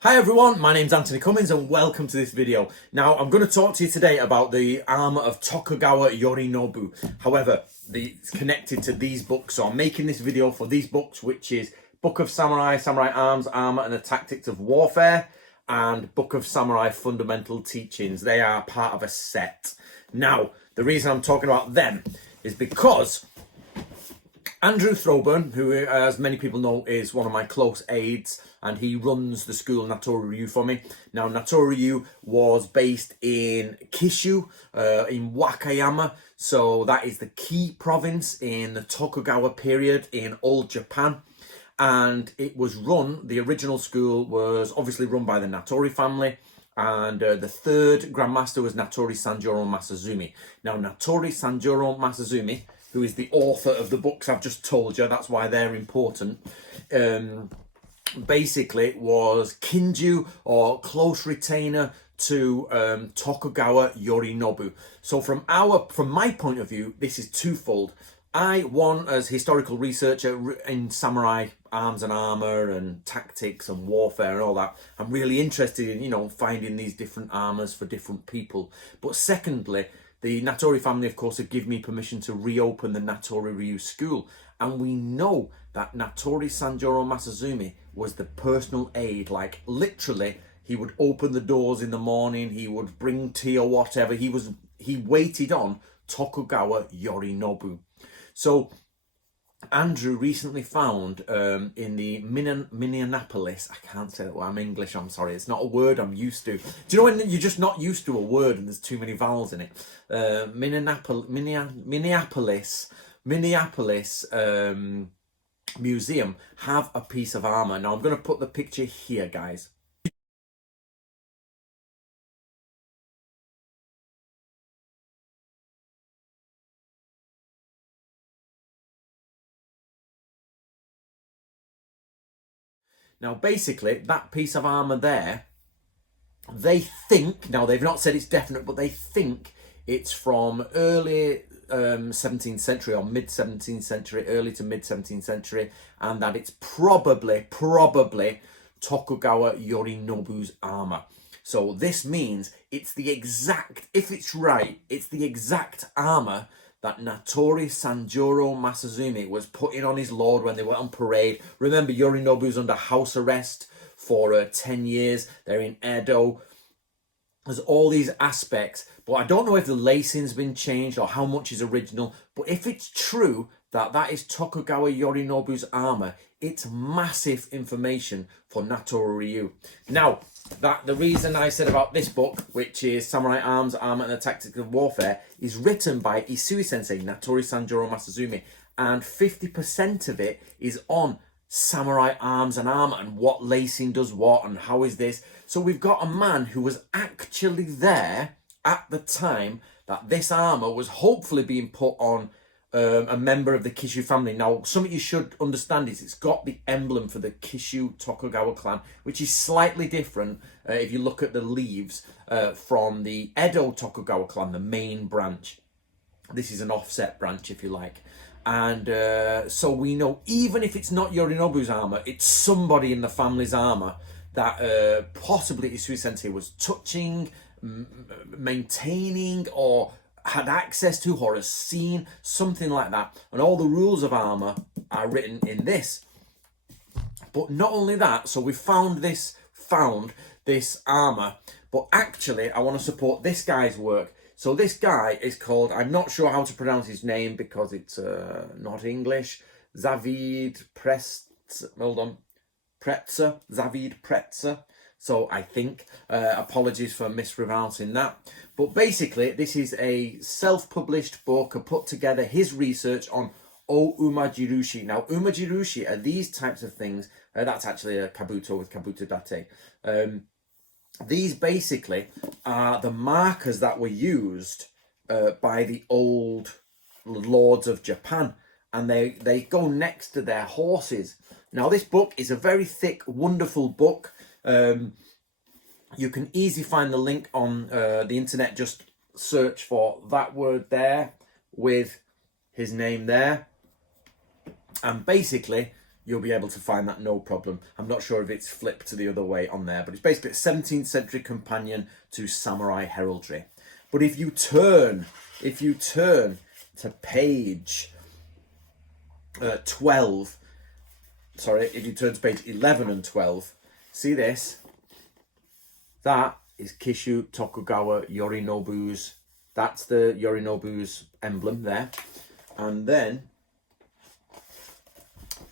Hi everyone, my name's Anthony Cummins and welcome to this video. Now I'm going to talk to you today about the armour of Tokugawa Yorinobu. However, it's connected to these books, so I'm making this video for these books, which is Book of Samurai, Samurai Arms, Armour and the Tactics of Warfare, and Book of Samurai Fundamental Teachings. They are part of a set. Now, the reason I'm talking about them is because Andrew Throburn, who, as many people know, is one of my close aides, and he runs the school Natori Ryu for me. Now, Natori Ryu was based in Kishu, in Wakayama, so that is the key province in the Tokugawa period in old Japan. And it was run, the original school was obviously run by the Natori family, and the third Grandmaster was Natori Sanjuro Masazumi. Now, Natori Sanjuro Masazumi, who is the author of the books I've just told you, that's why they're important, basically was Kinju, or close retainer to Tokugawa Yorinobu. So from my point of view, this is twofold. One, as historical researcher in samurai arms and armour and tactics and warfare and all that, I'm really interested in, finding these different armours for different people. But secondly, the Natori family, of course, have given me permission to reopen the Natori Ryu school. And we know that Natori Sanjuro Masazumi was the personal aide. Like, literally, he would open the doors in the morning, he would bring tea or whatever. He waited on Tokugawa Yorinobu. So Andrew recently found in the Minneapolis, I can't say that word, I'm English, I'm sorry, it's not a word I'm used to. Do you know when you're just not used to a word and there's too many vowels in it? Minneapolis Museum have a piece of armour. Now I'm going to put the picture here, guys. Now, basically, that piece of armour there, they think, now they've not said it's definite, but they think it's from early 17th century or mid 17th century, early to mid 17th century, and that it's probably Tokugawa Yorinobu's armour. So this means it's the exact, if it's right, it's the exact armour that Natori Sanjuro Masazumi was putting on his lord when they went on parade. Remember, Yorinobu's under house arrest for 10 years. They're in Edo. There's all these aspects, but I don't know if the lacing's been changed or how much is original. But if it's true that that is Tokugawa Yorinobu's armour, it's massive information for Natori Ryu. Now, the reason I said about this book, which is Samurai Arms, Armour and the Tactics of Warfare, is written by Isui-sensei, Natori Sanjuro Masazumi, and 50% of it is on samurai arms and armour and what lacing does what and how is this. So we've got a man who was actually there at the time that this armour was hopefully being put on a member of the Kishu family. Now, something you should understand is it's got the emblem for the Kishu Tokugawa clan, which is slightly different if you look at the leaves from the Edo Tokugawa clan, the main branch. This is an offset branch, if you like. And so we know, even if it's not Yorinobu's armour, it's somebody in the family's armour that possibly Isui-sensei was touching, maintaining, or had access to, or has seen, something like that. And all the rules of armour are written in this. But not only that, so we found this armour, but actually I want to support this guy's work. So this guy is called, I'm not sure how to pronounce his name because it's not English, Zavid Pretzer. So I think, apologies for mispronouncing that. But basically, this is a self-published book, put together his research on umajirushi. Now, umajirushi are these types of things. That's actually a kabuto with kabuto date. These basically are the markers that were used by the old lords of Japan. And they go next to their horses. Now, this book is a very thick, wonderful book. You can easily find the link on the internet. Just search for that word there with his name there. And basically, you'll be able to find that no problem. I'm not sure if it's flipped to the other way on there, but it's basically a 17th century companion to samurai heraldry. But if you turn to page 12, sorry, if you turn to page 11 and 12, see this? That is Kishu Tokugawa Yorinobu's, that's the Yorinobu's emblem there. And then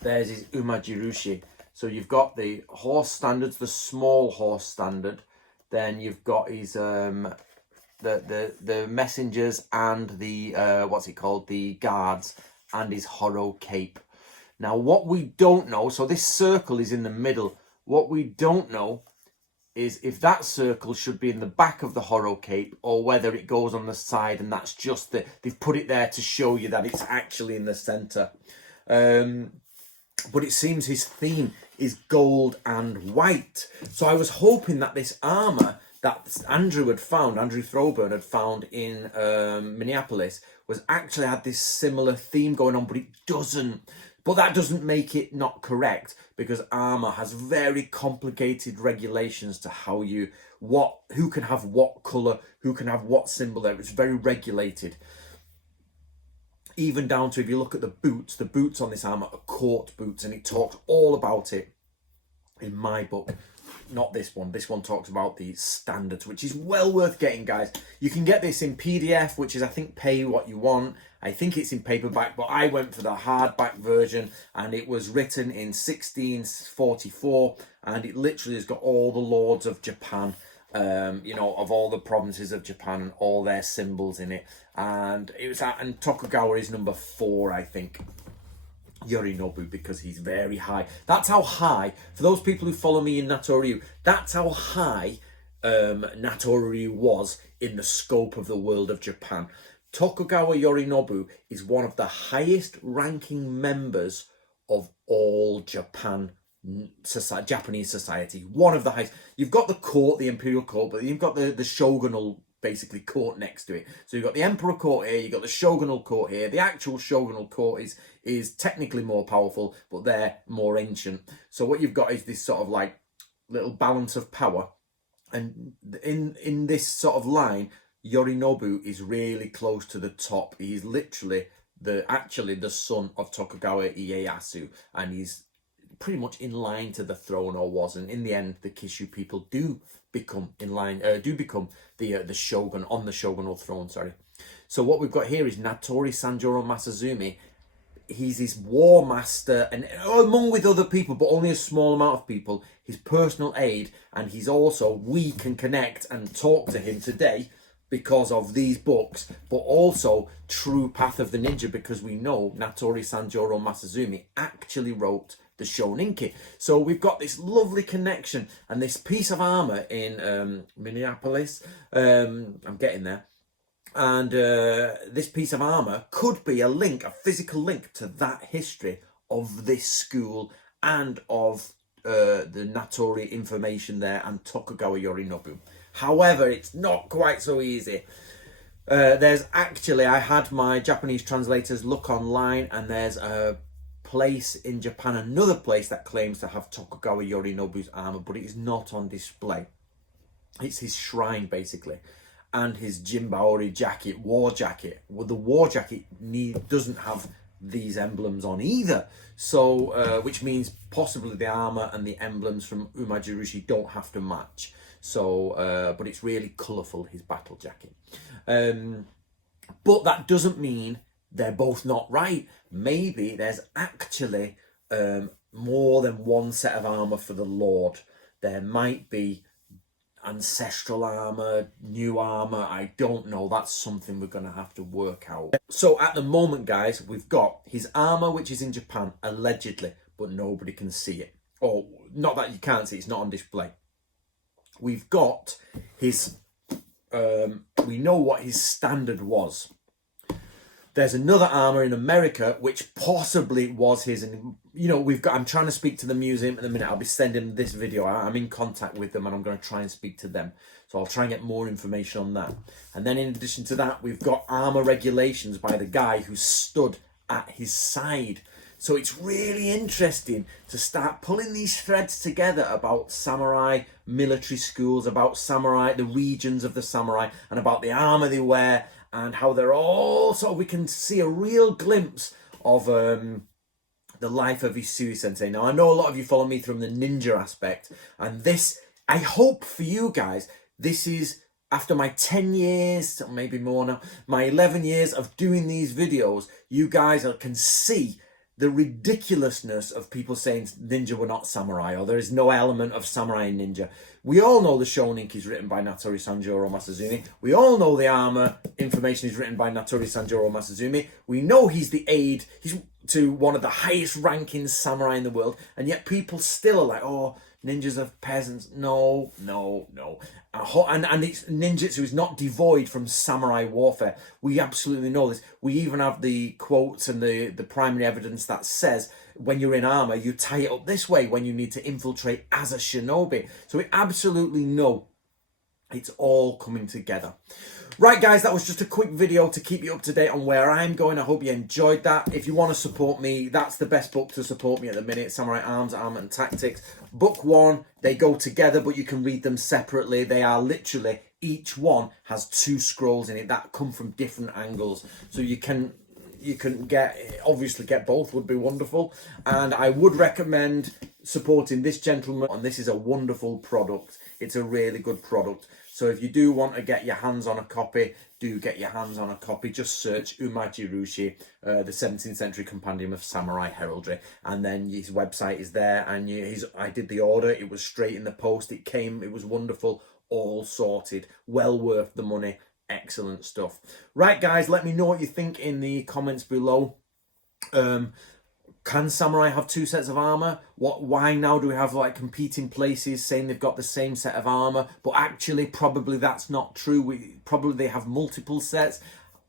there's his umajirushi. So you've got the horse standards, the small horse standard. Then you've got his the messengers and the what's it called, the guards, and his horo cape. Now what we don't know, so this circle is in the middle. What we don't know is if that circle should be in the back of the horo cape or whether it goes on the side, and that's just they've put it there to show you that it's actually in the center. But it seems his theme is gold and white. So I was hoping that this armor that Andrew Throburn had found in Minneapolis, was actually had this similar theme going on, but it doesn't. But that doesn't make it not correct, because armor has very complicated regulations to how who can have what color, who can have what symbol there. It's very regulated. Even down to, if you look at the boots on this armor are court boots, and it talks all about it in my book. Not this one. This one talks about the standards, which is well worth getting, guys. You can get this in PDF, which is, I think, pay what you want. I think it's in paperback, but I went for the hardback version, and it was written in 1644, and it literally has got all the lords of Japan, of all the provinces of Japan, and all their symbols in it. And and Tokugawa is number 4, I think. Yorinobu, because he's very high. That's how high, for those people who follow me in Natoryu, that's how high Natoryu was in the scope of the world of Japan. Tokugawa Yorinobu is one of the highest ranking members of all Japanese society. One of the highest. You've got the court, the imperial court, but you've got the shogunal, basically, court next to it. So you've got the emperor court here, you've got the shogunal court here. The actual shogunal court is technically more powerful, but they're more ancient. So what you've got is this sort of like little balance of power. And in this sort of line, Yorinobu is really close to the top. He's literally the son of Tokugawa Ieyasu, and he's pretty much in line to the throne, or was. And in the end, the Kishu people do become the shogun on the shogunal throne. So what we've got here is Natori Sanjuro Masazumi. He's his war master, and among with other people, but only a small amount of people, his personal aide, and we can connect and talk to him today because of these books, but also True Path of the Ninja, because we know Natori Sanjuro Masazumi actually wrote the Shoninki. So we've got this lovely connection, and this piece of armor in Minneapolis, I'm getting there, and this piece of armor could be a physical link to that history of this school and of the Natori information there and Tokugawa Yorinobu. However, it's not quite so easy. I had my Japanese translators look online, and there's a place in Japan, another place that claims to have Tokugawa Yorinobu's armor, but it is not on display. It's his shrine, basically, and his Jimbaori jacket, war jacket. Well, the war jacket doesn't have these emblems on either, so which means possibly the armor and the emblems from Umajirushi don't have to match. So, but it's really colourful, his battle jacket. But that doesn't mean they're both not right. Maybe there's actually more than one set of armour for the Lord. There might be ancestral armour, new armour, I don't know. That's something we're going to have to work out. So at the moment, guys, we've got his armour, which is in Japan, allegedly, but nobody can see it. Or, not that you can't see, it's not on display. We've got his, we know what his standard was. There's another armor in America, which possibly was his. And, I'm trying to speak to the museum at the minute. I'll be sending this video out. I'm in contact with them, and I'm going to try and speak to them. So I'll try and get more information on that. And then in addition to that, we've got armor regulations by the guy who stood at his side. So it's really interesting to start pulling these threads together about samurai military schools, about samurai, the regions of the samurai, and about the armor they wear, and how they're all sort of, we can see a real glimpse of the life of Isui Sensei. Now, I know a lot of you follow me from the ninja aspect, and this, I hope for you guys, this is, after my 10 years, maybe more now, my 11 years of doing these videos, you guys can see the ridiculousness of people saying ninja were not samurai, or there is no element of samurai in ninja. We all know the Shoninki is written by Natori Sanjuro Masazumi. We all know the armor information is written by Natori Sanjuro Masazumi. We know he's the aide, he's to one of the highest ranking samurai in the world, and yet people still are like, oh, ninjas are peasants. No, no, no. And it's ninjutsu is not devoid from samurai warfare. We absolutely know this. We even have the quotes and the primary evidence that says when you're in armor, you tie it up this way when you need to infiltrate as a shinobi. So we absolutely know it's all coming together. Right, guys, that was just a quick video to keep you up to date on where I'm going. I hope you enjoyed that. If you want to support me, that's the best book to support me at the minute, Samurai Arms, Armor and Tactics. Book 1, they go together, but you can read them separately. They are literally, each one has 2 scrolls in it that come from different angles. So you can obviously get both, would be wonderful. And I would recommend supporting this gentleman, and this is a wonderful product. It's a really good product. So if you do want to get your hands on a copy, do get your hands on a copy. Just search Umajirushi, the 17th century compendium of samurai heraldry, and then his website is there. And I did the order. It was straight in the post. It came. It was wonderful. All sorted. Well worth the money. Excellent stuff. Right, guys, let me know what you think in the comments below. Can samurai have 2 sets of armor? Why now do we have like competing places saying they've got the same set of armor, but actually probably that's not true. Probably they have multiple sets.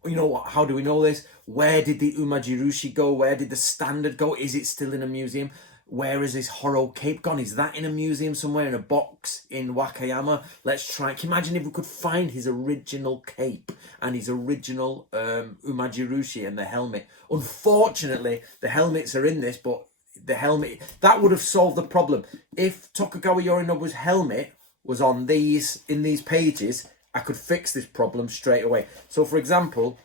You know what? How do we know this? Where did the Umajirushi go? Where did the standard go? Is it still in a museum? Where is his Horo cape gone? Is that in a museum somewhere in a box in Wakayama? Let's try. Can you imagine if we could find his original cape and his original Umajirushi and the helmet? Unfortunately, the helmets are in this, but the helmet, that would have solved the problem. If Tokugawa Yorinobu's helmet was on in these pages, I could fix this problem straight away. So, for example,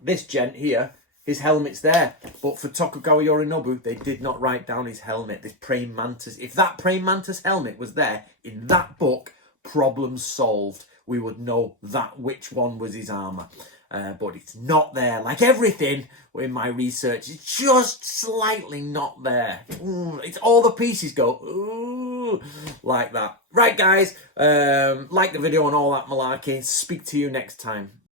this gent here, his helmet's there, but for Tokugawa Yorinobu, they did not write down his helmet, this praying mantis. If that praying mantis helmet was there in that book, problem solved. We would know which one was his armor. But it's not there. Like everything in my research, it's just slightly not there. It's all the pieces go, like that. Right, guys, like the video and all that malarkey. Speak to you next time.